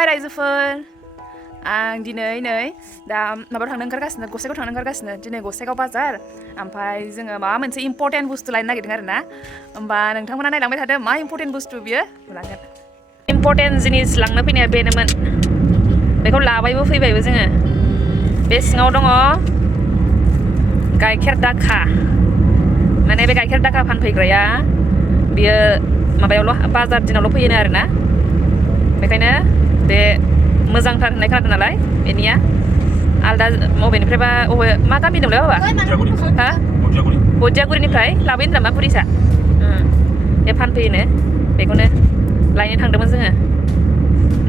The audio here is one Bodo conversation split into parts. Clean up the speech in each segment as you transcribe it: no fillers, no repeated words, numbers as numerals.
Khulumbai Raijwfwr. Ang dinai नै दा माबायाव थांनो ओंखारगासिनो गसाइगाव थांनो ओंखारगासिनो दिनै गसाइगाव बाजार ओमफ्राय जोङो माबा मोनसे इम्पर्टेन्ट बुस्थु लायनो नागिरदों आरोना होमबा नोंथांमोना नायलांबाय थादो मा इम्पर्टेन्ट बुस्थु बियो लांगोन इम्पर्टेन्ट जिनिस लांनो फैनाया बेनोमोन बेखौ लाबायबो फैबायबो जोङो बे सिङाव दङ गाइखेर दाखा माने बे गाइखेर दाखा फानफैग्राया बियो माबायावल' बाजार दिनावल' फैयोनो आरोना बेखायनो बे मोजांथार होननाय खोनादों नालाय बेनिया आलदा बबेनिफ्रायबा बबे मा गामि दंलाय बाबा हा बदियागुरिनिफ्राय लाबोयो नामा बुरिसा बे फानफैयोनो बेखौनो लायनो थांदोंमोन जोङो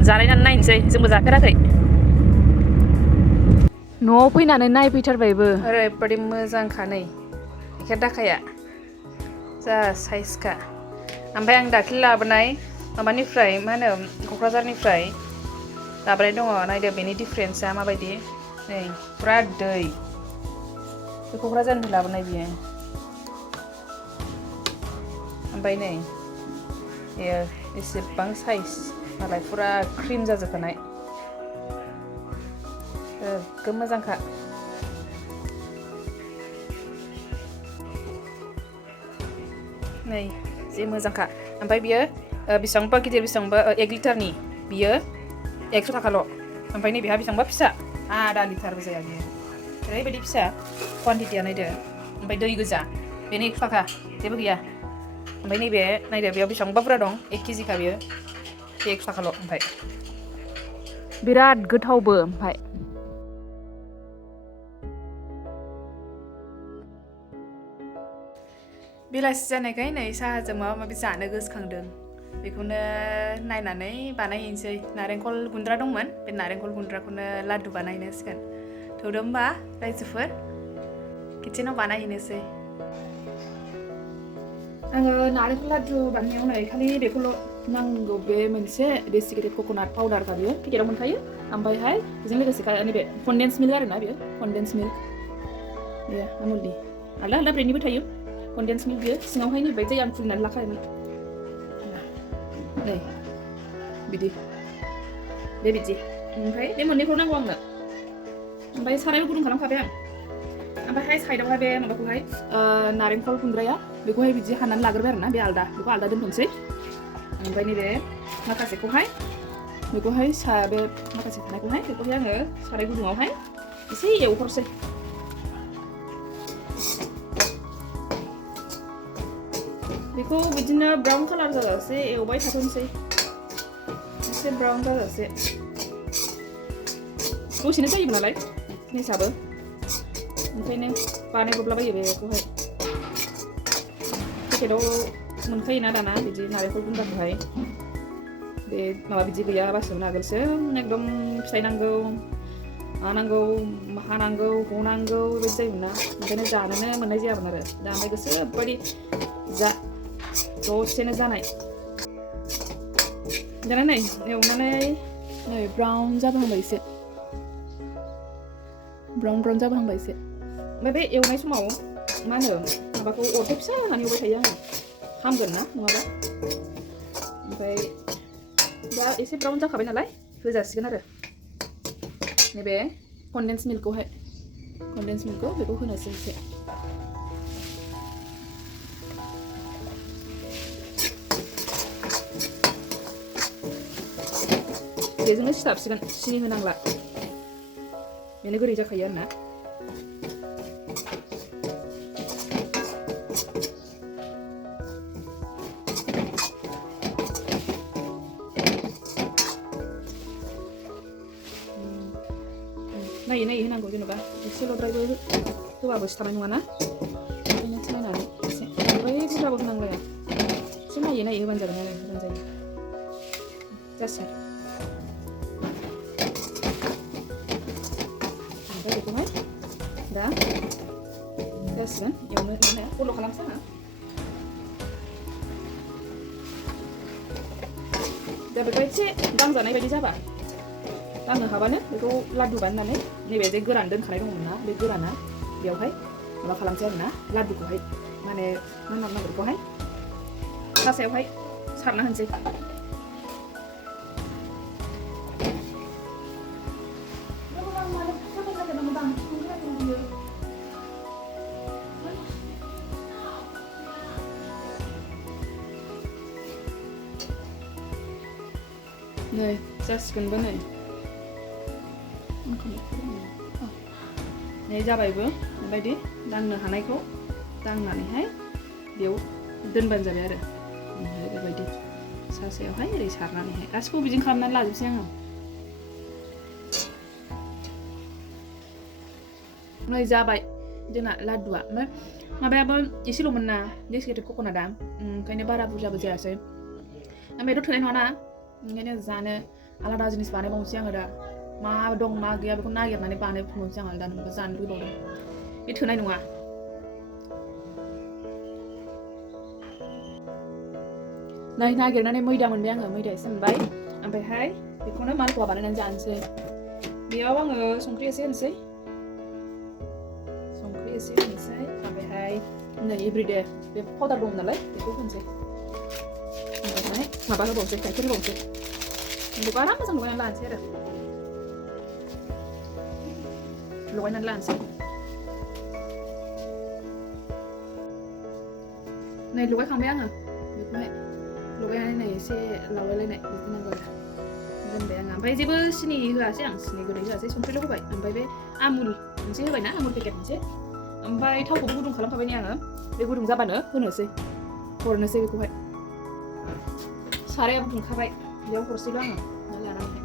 जालायनानै नायनोसै जोंबो जाफेराखै न'आव फैनानै नायफैथारबायबो ओरैबायदि मोजांखा नै गाइखेर दाखाया जा साइजखा ओमफ्राय आं दाख्लि लाबोनाय माबानिफ्राय मा होनो क'क्राझारनिफ्राय लाबोनाय दङ नायदो बेनि डिफारेन्सआ माबायदि नै पुरा दै बे क'क्राझारनिफ्राय लाबोनाय बियो ओमफ्राय नै बेयो एसेबां साइज मालाय पुरा क्रिम जाजोबखानाय गोम मोजांखा नै जि मोजांखा ओमफ्राय बियो बेसेबांबा गिदिर बेसेबांबा 1 लिटारनि बियो 100 थाखाल' ओमफ्राय नैबेहा बेसेबांबा फिसा आधा लिटारबो जाया बियो ओरैबायदि फिसा क्वान्टिटिया नायदो ओमफ्राय दै गोजा बेनो 100 थाखा जेबो गैया ओमफ्राय नैबे नायदो बेयाव बेसेबांबा बुरजा दं 1 केजिखा बियो बे 100 थाखाल' ओमफ्राय बिराद गोथावबो ओमफ्राय बेलासि जानायखाय नै साहाजों माबा माबि जानो गोसोखांदों बेखौनो नायनानै बानायहैनोसै नारेंखल गुन्द्रा दंमोन बे नारेंखल गुन्द्राखौनो लादु बानायनोसिगोन थौदो होमबा रायजोफोर किचेनाव बानायहैनोसै आङो नारेंखल लादु बानायनायाव नै खालि बेखौल' नांगौ बे मोनसे डेसिकेटेड कक'नाट पाउडारखा बियो पेकेटाव मोनखायो ओमफ्रायहाय बेजों लोगोसे नैबे कन्डेन्स मिल्क आरोना बेयो कन्डेन्स मिल्क बेयो आमुलनि आलदा आलदा ब्रेन्डनिबो थायो कन्डेन्स मिल्क बियो सिङावहाय नैबायदि आं फुलिनानै लाखायोमोन नै बिदि बिदि ओमफ्राय बे मोननैखौ नांगौ आंनो ओमफ्राय सारायबो गुदुं खालामखाबाय आं ओमफ्रायहाय साइडआवहाय बे माबाखौहाय नारेंखल गुन्द्राया बेखौहाय बिदि हानानै लाग्रोबाय आरोना बे आलदा बेखौ आलदा दोनथ'नोसै ओमफ्राय नैबे माखासेखौहाय बेखौहाय बे माखासे थानायखौहाय बेखौहाय आङो साराय गुदुङावहाय एसे एवहरसै बेखौ बिदिनो ब्राउन कालार जाजासे एवबाय थाथ'नोसै एसे ब्राउन जाजासे दसेनो जायोबो नालाय जिनिसाबो ओंखायनो बानायब्रबलाबायो बेखौहाय पेकेटाव मोनखायोना दाना बिदि नारेंखल गुन्द्राखौहाय बे माबा बिदि गैया बासिमोन आगोलसो एकदम फिथाइ नांगौ मानांगौ हानांगौ हनांगौ बेबायदि जायोमोन ना ओंखायनो जानोनो मोननाय जायामोन आरो दा ओमफ्राय गोसोबायदि दसेनो जानाय दाना नै एवनानै नै ब्राउन जाबोहांबाय एसे ब्राउन जाबोहांबाय एसे ओमफ्राय बे एवनाय समाव मा होनो माबाखौ अरखौ फिसा होनानै एवबाय थायो आङो हामगोन ना नङाबा ओमफ्राय दा एसे ब्राउन जाखाबाय नालाय होजासिगोन आरो नैबे कन्डेन्स मिल्कखौ बेखौ होनोसै एसे बेजोंनो सिथाबसिगोन सिनि होनांला बेनो गोरै जाखायो आरोना नायै होनांगौ जेनेबा एसेल'द्रायबो होबाबो सिथाबनाय नङाना ओंखायनो नायनानै एसे ओमफ्राय बुरजाबो होनांलाया एसे नायै होबानो जागोन आरो मोजां जायो जासिगोन बेखौहाय दा जासिगोन एवनो बन्द' खालामसै आङो दा बेखौ एसे दांजानाय बायदि जाबा दांनो हाबानो बेखौ लादु बानायनानै नैबे जे गोरान दोनखानाय दंमोन ना बे गोराना बेयावहाय माबा खालामसै आरोना लादुखौहाय माने मा होनना बुङो बेखौहाय सासायावहाय सारना होनोसै नै जासिगोनबो नै नै जाबायबो बेबायदि दांनो हानायखौ दांनानैहाय बेयाव दोनबानो जाबाय आरो ओमफ्राय बेबायदि सायावहाय ओरै सारनानैहाय गासिखौबो बिदिनो खालामनानै लाजोबसै आङो नै जाबाय जोंना लादुआ ओमफ्राय माबायाबो एसेल'मोन ना डेसिकेटेड कक'नाटआ ओंखायनो बारा बुरजाबो जायासै ओमफ्रायथ' थोनाय नङाना ओंखायनो जानो आलादा जिनिस बानायबावनोसै आङो दा मा दं मा गैया बेखौ नागिरनानै बानायफिनबावनोसै आङो दा नोंबो जानो लुबैबावदों बे थोनाय नङा नै नागिरनानै मैदा मोनबाय आङो मैदा एसे मोनबाय ओमफ्रायहाय बेखौनो मालप'वा बानायनानै जानोसै बेयाव आङो संख्रि एसे होनोसै ओमफ्रायहाय नै एभ्रिडे बे पाउडार दं नालाय बेखौ होनोसै ओमफ्राय माबा होबावनोसै गाइखेर होबावनोसै बेखौ आराम मोजां लगायनानै लानोसै आरो लगायनानै लानोसै नै लगायखांबाय आङो बेखौहाय लगायनानै नै एसे लावलायलायनाय बिदि नांगौ आरो दोनबाय आङो ओमफ्राय जेबो सिनि होआसै आं सिनि गोदै होआसै संख्रिल' होबाय ओमफ्राय बे आमुल मोनसे होबायना आमुल पेकेट मोनसे ओमफ्राय थावखौबो गुदुं खालामखाबाय नै आङो बे गुदुं जाबानो हरनोसै बेखौहाय सारायाबो दुंखाबाय बेयाव हरसैल' आङो लानानैहाय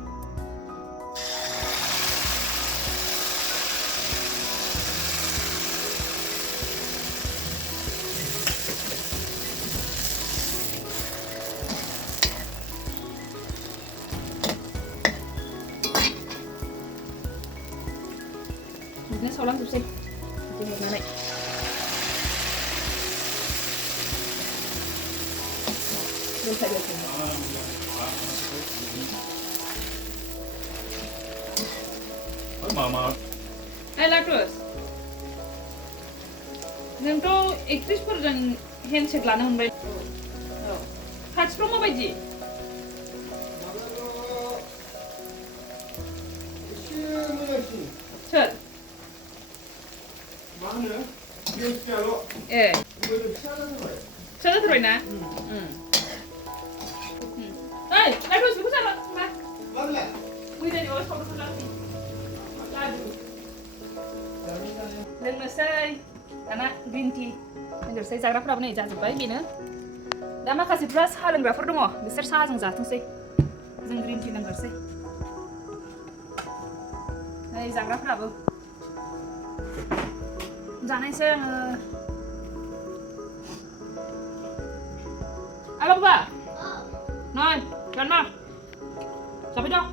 बिदिनो सावलांजोबसै बिदि हरनानै Hey Latus, नोंथ' एक्ट्रिसफोरजों हेन्डसेक लानो मोनबाय खाथिफ्राव माबायदि सोर मा होनो गेमस्रियाल' ए फिसा जाथारबाय ना ओइ लादुस बेखौ जाला मा मैदानि माबा सावदोंमोन लादु लोंनोसै दाना ग्रिन टि लोंनोसै जाग्राफोराबो नै जाजोब्बाय बेनो दा माखासेफ्रा साहा लोंग्राफोर दङ बिसोर साहाजों जाथोंसै जों ग्रिन टि लोंनोसै नै जाग्राफोराबो जानायसै आङो Halo Bapa. Noi, kan Ma. Sampai dong.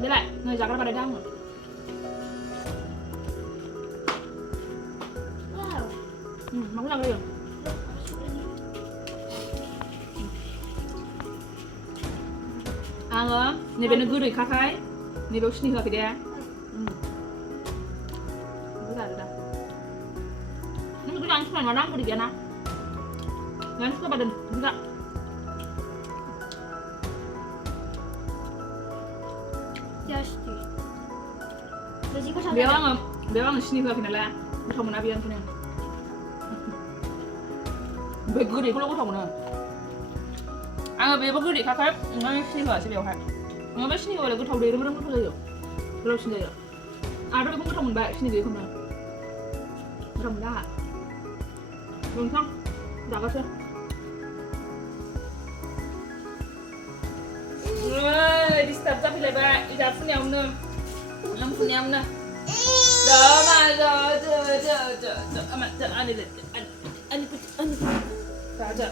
Đi lại, nơi giặc nó vào đây đang. Wow. Móng lần đi. Angă, ne bên guri khai. Ne beu sini hoki dia. Bukan dah. Ni tu jangan cuma orang guri dia na. Jangan suka badan juga. Jadi. Jadi kau sampai. Biar sini hoki nala. Kau mana biar kau ni. Beguri kau kau mana. Angga bebe gede kakak nggak sini nggak sih biar nggak sini oleh gue tahu dari mana gue tahu belum sini ya ada gue tahu mbak sini dia kemana belum dah belum sang dah kasih di start tapi lebar tidak punya mana yang punya mana dah mana amat ani saja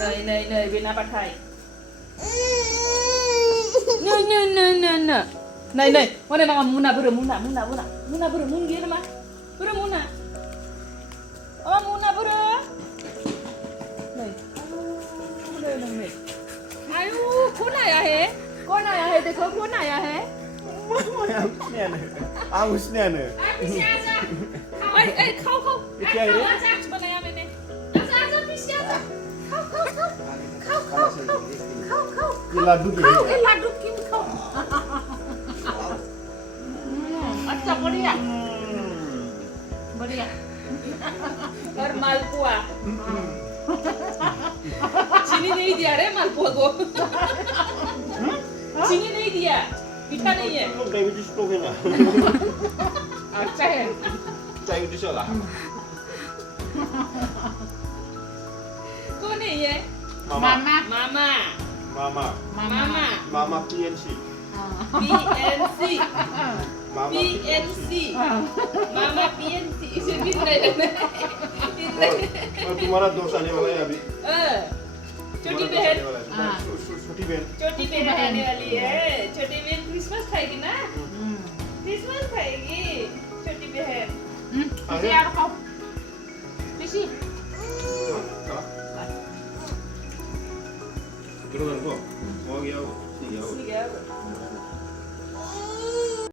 Này bên nào bắt thai nè này mana mama muna buru muna buru mun dia nama buru muna oh muna buru này ayo kau nak ya he देखो kau nak ya he nè aus nè kau aja coba nanya ini ये लाडू के kau अच्छा बढ़िया और मालपुआ Sini नहीं दिया रे मालपुआ को चीनी नहीं दिया मीठा नहीं है Lúc này mới đi stove à? अच्छा है Chay đi sao là? कौन है ये Mama. मामा Mama. मामा Mama PNC. PNC Mama PNC मामा PNC इसे भी नहीं और तुम्हारा दोस्त आने वाला है अभी छोटी बहन छोटी बहन छोटी बहन आने वाली है छोटी बहन क्रिसमस खाएगी ना क्रिसमस खाएगी छोटी बहन Isi ada kau. Isi. Terus kan kok mau gaya Ini क्या